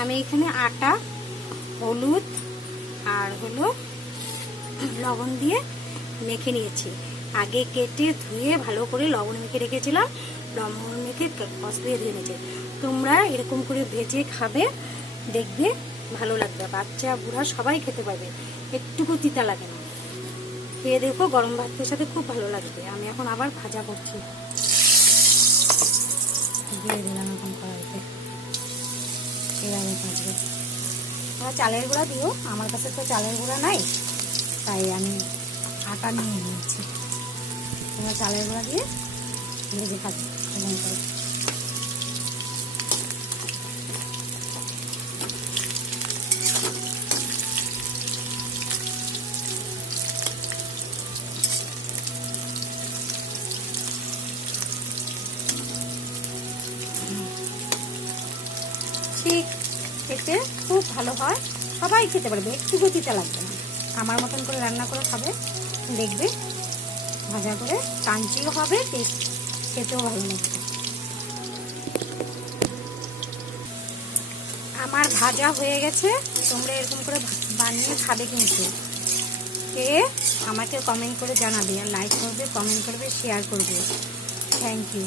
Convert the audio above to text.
আমি এখানে আটা, হলুদ আর হলো লবণ দিয়ে মেখে নিয়েছি। আগে কেটে ধুয়ে ভালো করে লবণ মেখে রেখেছিলাম, লবণ মেখে কষ দিয়ে ধুয়ে নিয়েছি। তোমরা এরকম করে ভেজে খাবে, দেখবে ভালো লাগবে। বাচ্চা বুড়া সবাই খেতে পারবে, একটুকু তিতা লাগে না। খেয়ে দেখো, গরম ভাতের সাথে খুব ভালো লাগবে। আমি এখন আবার ভাজা করছি, দিয়ে দিলাম এখন কড়াইতে। এভাবে ভাজবে। তোমরা চালের গুঁড়া দিও, আমার কাছে তো চালের গুঁড়া নাই, তাই আমি আটা নিয়ে নিয়েছি। তোমরা চালের গুঁড়া দিয়ে ভেজে খাচ্ছি এবং করে। ঠিক খেতে খুব ভালো হয়, সবাই খেতে পারবে, একটুকু তিতা লাগবে না। আমার মতন করে রান্না করে খাবে, দেখবে ভাজা করে ক্রাঞ্চিও হবে, টেস্ট খেতেও ভালো লাগবে। আমার ভাজা হয়ে গেছে, তোমরা এরকম করে বানিয়ে খাবে কিন্তু। খেয়ে আমাকে কমেন্ট করে জানাবে, আর লাইক করবে, কমেন্ট করবে, শেয়ার করবে। Thank you.